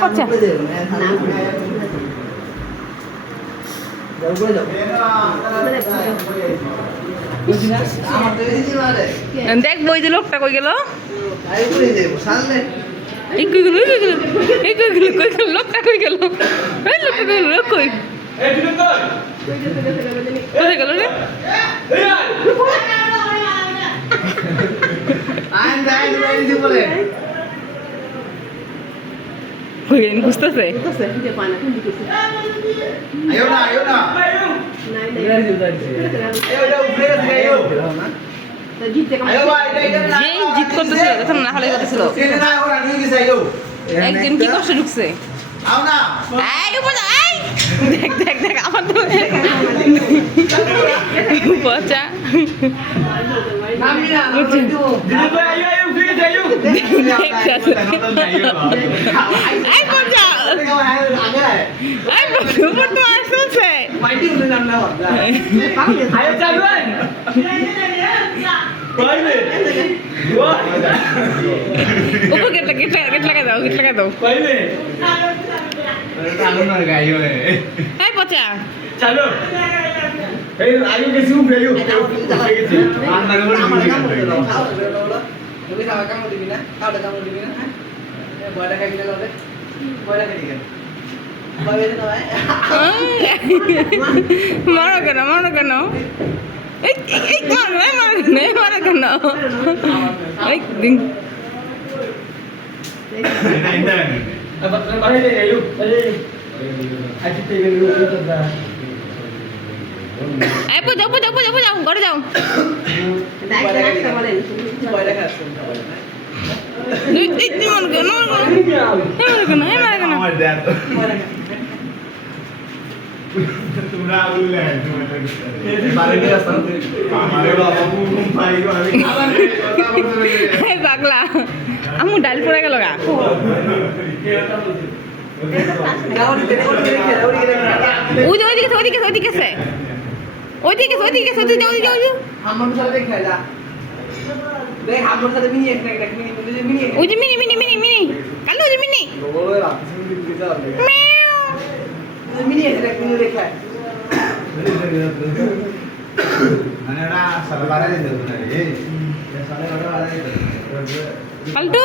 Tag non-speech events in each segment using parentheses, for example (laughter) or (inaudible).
পচা দেখ, বই যে লোকটা কই গেল? লোকটা কই গেল? লোকটা কই গেল কই? কোথায় গেল রে? কই গেল বুঝতেছে. যেই জিত করতেছিল তখন না হলে করতেছিল কি কষ্ট ঢুকছে এই উপর দেখ দেখ দেখ আমার তো পচা Nami na. Dito ba? এই পচা eh. এই ulit ang lawak. Ayo, jagoan. Pwede. Wah. উপর কেটে কেটে কেটে লাগা দাও eh. gini. Buat ini tuh eh. মারো কেন মারো কেন এই মারো কেন এই মারো এই দিন. এই যাও পো যাও পো যাও পো যাও ঘরে যাও Buat ada kayak gini. Buat ada kayak gini. এই এই তুই মারো কেন মারো কেন এই মারো কেন এই মারো কেন Buat ada Balik dia sampai. (laughs) এই পাগলা আমু ডাল পড়ে গেল গা ওই যে ওইদিকে ওইদিকে ওইদিকে আছে ওইদিকে ওইদিকে ওইদিকে ওইদিকে ওইদিকে আমার সাথে দেখ খেলা দেখ আমার মিনি মিনি মিনি মিনি ওই যে মিনি মিনি মিনি মিনি ওই যে মিনি ওই মিনি। মিনি এক এক মিনি দেখা কালটু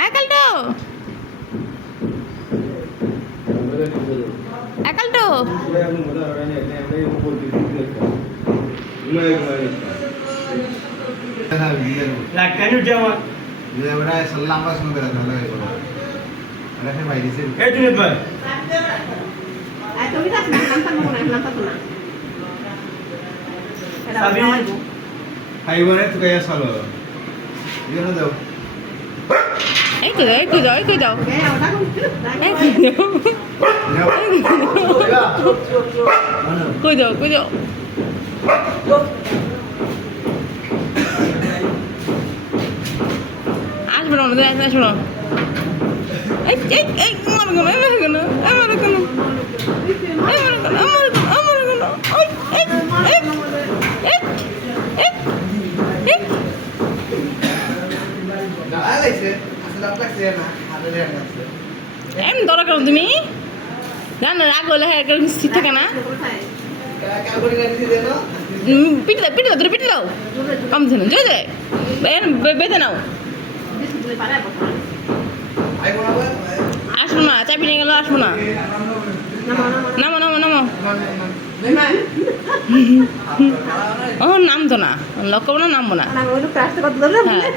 আয় কালটু আয় Kaltu Lakkan yuk jawab. Eh, Junit ba? Sabi. এই কই দাও এই কই দাও এই কই দাও এই কই দাও কই দাও কই দাও আসবে না আমাদের আসবে না এই এই এই আমার কেন আমার কেন আমার কেন এম ধরো কেন তুমি। না না রাগ হলে হ্যাঁ কেন স্থির থাকে না। পিটে দাও পিটে দাও ধরে পিটে দাও। কম জয় জয় বে- বেঁধে নাও। আসব না চাবি নিয়ে গেল আসব না নামো নামো নামো। ও নামতো না। লক্ষ্য না নামবো না। হ্যাঁ।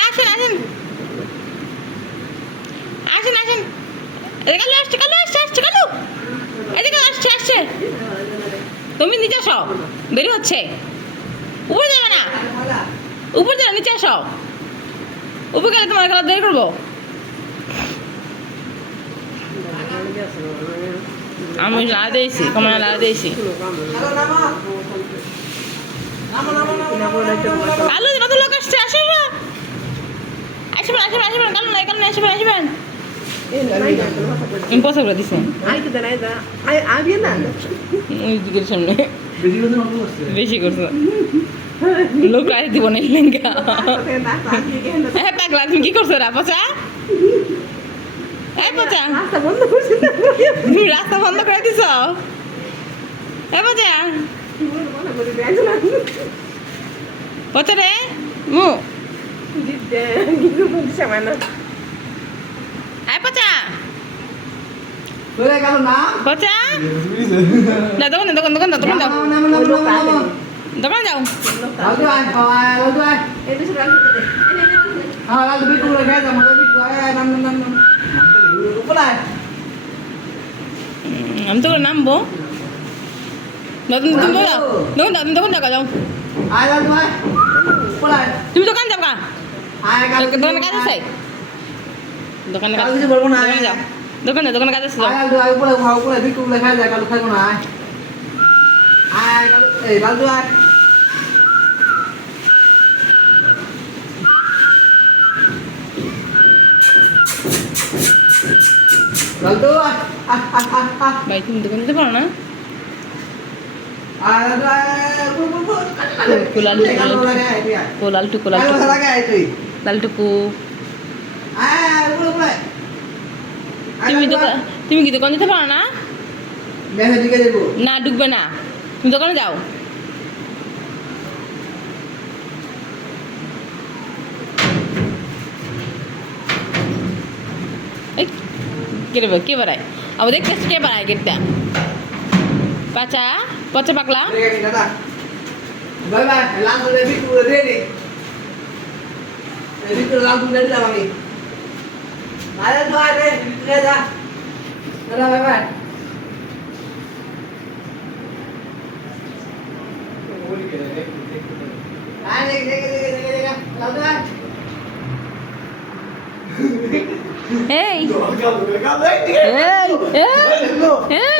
আসেন আসেন। আসেন আসেন। এদিকে আসছে, কালু আসছে আসছে, কালু। এদিকে আসছে আসছে। তুমি নিচে আসো দেরি হচ্ছে। উপরে যাবে না। উপরে যাবে, নিচে আসো। উপরে গেলে তোমার গেলে দেরি করব আমি লা দিয়েছি, কমলা লা দিয়েছি। কালু কত লোক আসছে, আসে না আসবেন আসবেন আসবেন। কালু নাই, কালু আসবেন আসবেন। ইম্পসিবল দিছে ওই দিকের সামনে বেশি করছে লোক রাইস দিব না লেঙ্গা হ্যাঁ পাগলা তুমি কি করছ রা পচা হ্যাঁ পচা তুমি রাস্তা বন্ধ করে দিছ হ্যাঁ পচা পচা রে মু Boleh kalau nam. পচা না দোকান দোকান দোকান দোকান যাও Nam nam nam nam nam. দোকান যাও Lalu tu ai, kau ai, lalu tu ai. Ah, lalu lebih tu lagi, sama lebih tu ai, nam nam nam nam. Apa lah? উম, আমি তো করে নামবো নতুন নতুন দোকান দোকান তুমি দোকান যাও যাও দোকানে দোকানে কাজ আছে আয় আয় উপরে উঠাও উপরে খাই লেখা যায় কালু খাইবো না আয়। আয় এই বালদু লালটুকু লালটুকু লালটুকু আয় বলে বলে kalau দোকানে কাজ আছে দোকানে কাজ Kalau কিছু বলবো না। দোকানে যাও দোকানে দোকানে কাজ আছে যাও Ai lalu tu ai, apa lah? Apa lah? Lebih tu lagi, kalau kalau kau ai. Ai kalau, Nada no hay nada. No la beban. Ah, deja, deja, deja, deja, deja. Hey. Hey. Hey. Hey. Hey. Hey. Hey.